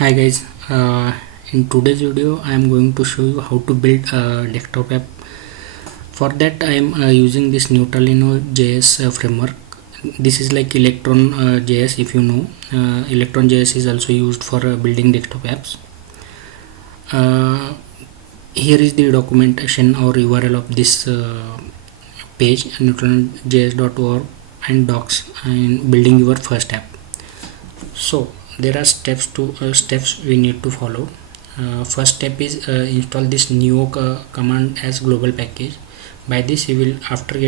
Hi guys, in today's video I am going to show you how to build a desktop app. For that I am using this Neutralino JS framework. This is like Electron JS. If you know, Electron JS is also used for building desktop apps. Here is the documentation or URL of this page, neutronjs.org, and docs, and building your first app. So there are steps we need to follow. First step is install this neo command as global package. By this you will, after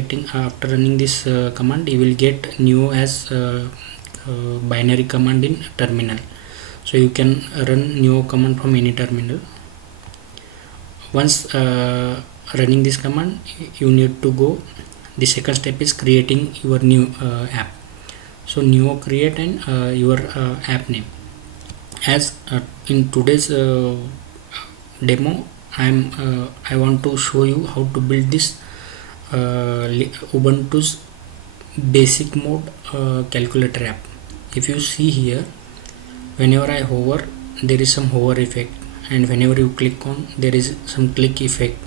running this command, you will get neo as binary command in terminal, so you can run neo command from any terminal. Once running this command, you need to go, the second step is creating your new app. So neo create and your app name. As in today's demo, I want to show you how to build this Ubuntu's basic mode calculator app. If you see here, whenever I hover, there is some hover effect, and whenever you click on, there is some click effect.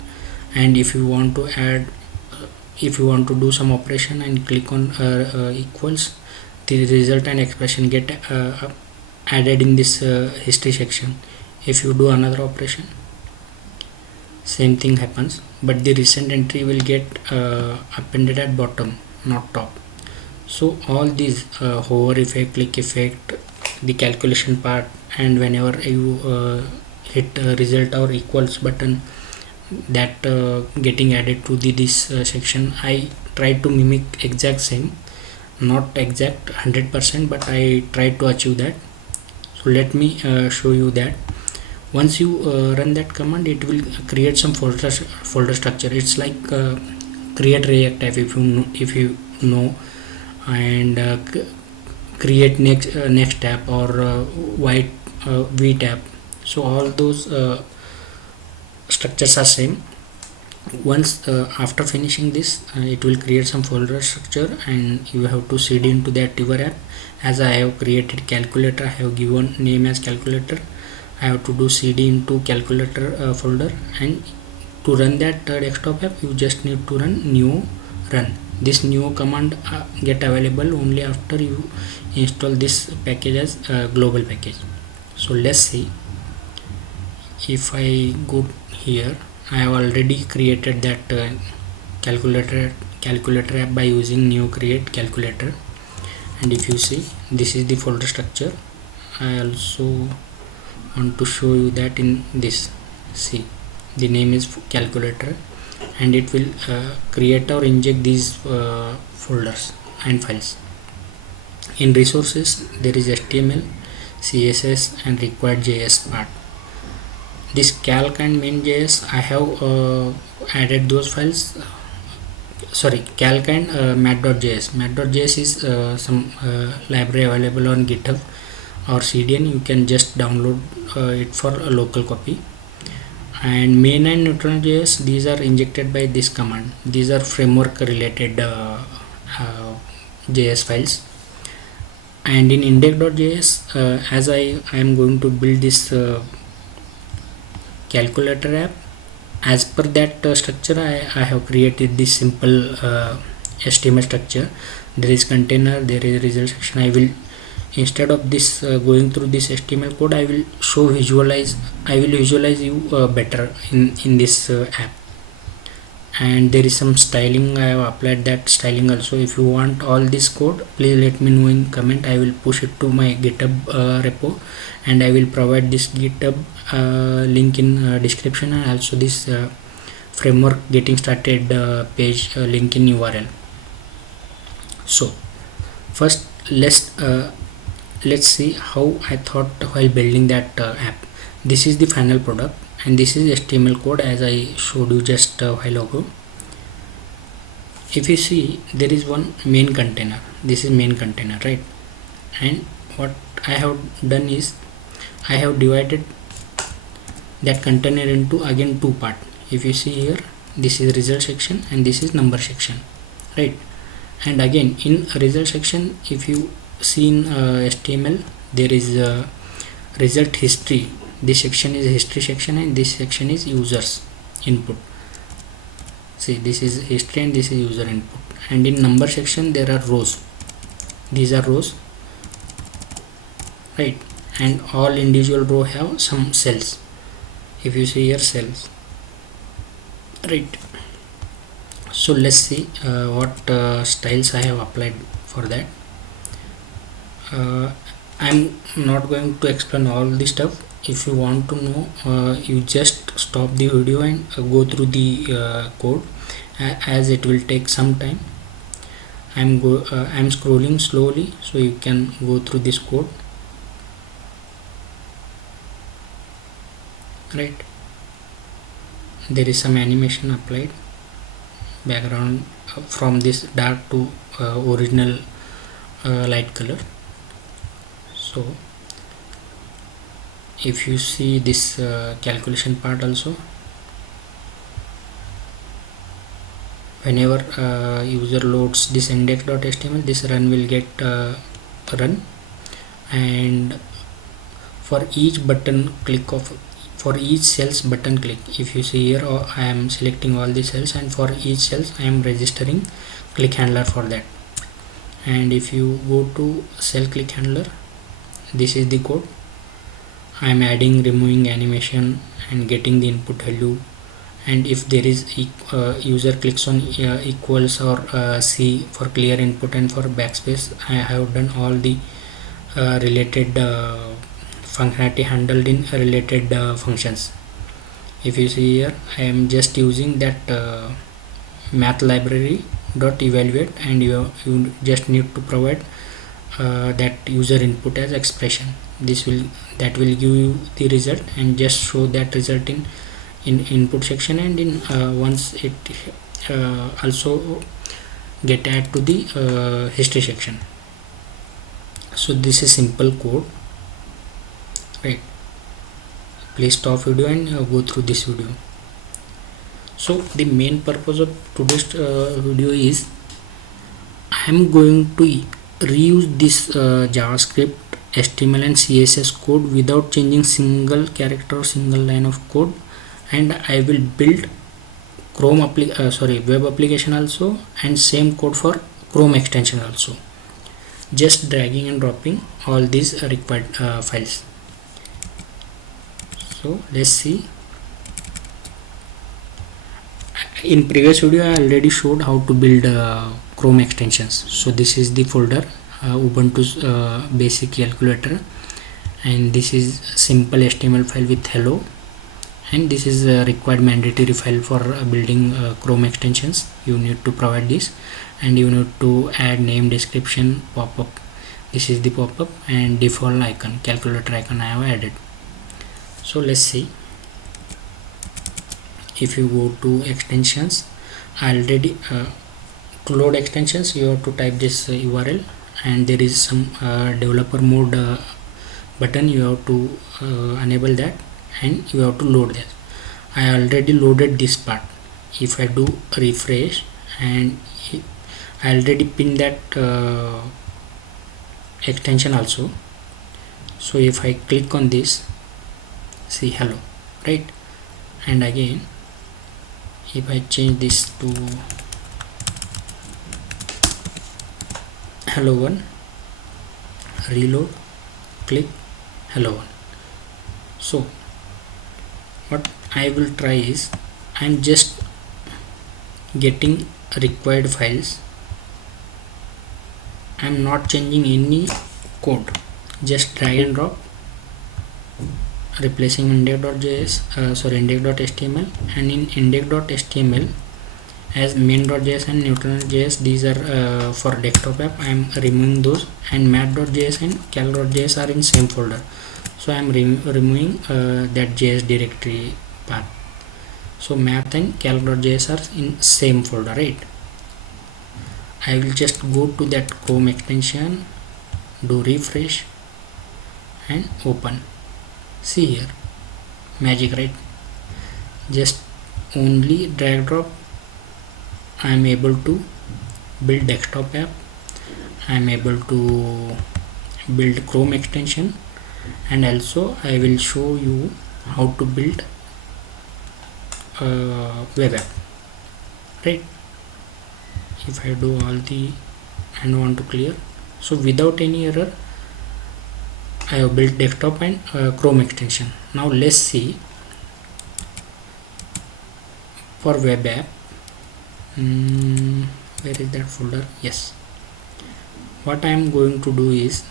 And if you want to add, if you want to do some operation and click on equals, the result and expression get added in this history section. If you do another operation, same thing happens, but the recent entry will get appended at bottom, not top. So all these hover effect, click effect, the calculation part, and whenever you hit result or equals button, that getting added to this section, I try to mimic exact same, not exact 100%, but I try to achieve that. So let me show you that. Once you run that command, it will create some folder structure. It's like create React app, if you know, and create next tab, or white v tab. So all those structures are same. Once after finishing this, it will create some folder structure, and you have to cd into that your app. As I have created calculator, I have given name as calculator. I have to do cd into calculator folder, and to run that desktop app, you just need to run neo run. This neo command get available only after you install this package as global package. So let's see. If I go here, I have already created that calculator app by using neo create calculator, and if you see, this is the folder structure. I also want to show you that in this, see, the name is calculator, and it will create or inject these folders and files. In resources, there is HTML, CSS, and required JS part. This calc and main.js, I have added those files. Sorry, calc and mat.js. Mat.js is some library available on GitHub or CDN. You can just download it for a local copy. And main and neutron.js, these are injected by this command. These are framework related JS files. And in index.js, as I am going to build this calculator app, as per that structure, I have created this simple HTML structure. There is container, there is result section. I will, instead of this going through this HTML code, I will visualize you better in this app. And there is some styling. I have applied that styling also. If you want all this code, please let me know in comment. I will push it to my GitHub repo, and I will provide this GitHub link in description, and also this framework getting started page link in URL. So first let's see how I thought while building that app. This is the final product, and this is HTML code as I showed you just a while ago. If you see, there is one main container. This is main container, right? And what I have done is, I have divided that container into again two part. If you see here, this is result section and this is number section, right? And again in result section, if you see in HTML, there is result history. This section is history section and this section is users input. See, this is history and this is user input. And in number section there are rows. These are rows, right? And all individual row have some cells. If you see here, cells, right? So let's see what styles I have applied for that. I'm not going to explain all this stuff. If you want to know, you just stop the video and go through the code, as it will take some time. I'm scrolling slowly so you can go through this code, right? There is some animation applied, background from this dark to original light color. So if you see this calculation part also, whenever user loads this index.html, this run will get run, and for each button click of, for each cells button click, if you see here, I am selecting all the cells, and for each cells I am registering click handler for that. And if you go to cell click handler, this is the code. I am adding, removing animation and getting the input value. And if there is user clicks on equals or C for clear input, and for backspace, I have done all the related functionality handled in related functions. If you see here, I am just using that math library dot evaluate, and you just need to provide that user input as expression. That will give you the result, and just show that result in input section, and in once it also get add to the history section. So this is simple code, right? Please stop video and go through this video. So the main purpose of today's video is I am going to reuse this JavaScript, HTML and CSS code without changing single character or single line of code, and I will build Chrome web application also, and same code for Chrome extension also, just dragging and dropping all these required files. So let's see. In previous video I already showed how to build Chrome extensions. So this is the folder, Ubuntu's basic calculator, and this is simple HTML file with hello, and this is a required mandatory file for building Chrome extensions. You need to provide this, and you need to add name, description, pop-up. This is the pop-up, and default icon, calculator icon I have added. So let's see. If you go to extensions, already to load extensions you have to type this URL, and there is some developer mode button. You have to enable that, and you have to load that. I already loaded this part. If I do refresh, and I already pinned that extension also. So if I click on this, see hello, right? And again, if I change this to hello one, reload, click hello one. So what I will try is, I'm just getting required files. I'm not changing any code, just drag and drop, replacing index.html, and in index.html as main.js and neutral.js, these are for desktop app. I am removing those, and math.js and cal.js are in same folder. So I am removing that JS directory path. So math and calc.js are in same folder, right? I will just go to that Chrome extension, do refresh and open. See here, magic, right? Just only drag drop, I am able to build desktop app, I am able to build Chrome extension, and also I will show you how to build web app, right? If I do all the and want to clear, so without any error I have built desktop and Chrome extension. Now let's see for web app. Where is that folder? Yes, what I am going to do is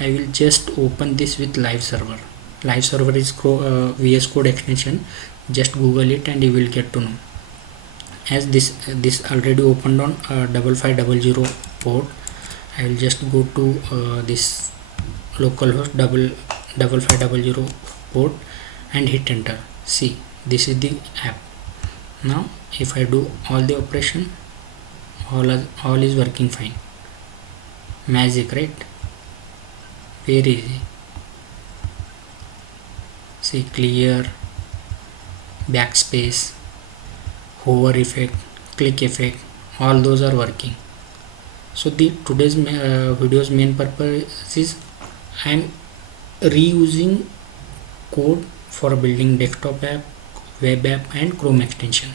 I will just open this with live server. Live server is VS Code extension. Just Google it and you will get to know. As this already opened on 5500 port, I will just go to this localhost 5500 port and hit enter. See, this is the app. Now if I do all the operation, all is working fine. Magic, right? Very easy. See, clear, backspace, hover effect, click effect, all those are working. So the today's video's main purpose is I am reusing code for building desktop app, web app and Chrome extension.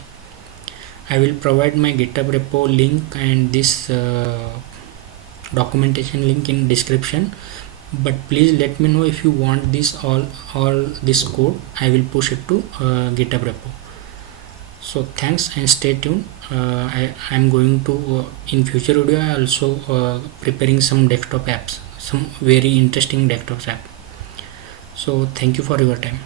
I will provide my GitHub repo link and this documentation link in description, but please let me know if you want this all this code. I will push it to GitHub repo. So thanks and stay tuned. I am going to in future video I also preparing some desktop apps, some very interesting desktop app. So thank you for your time.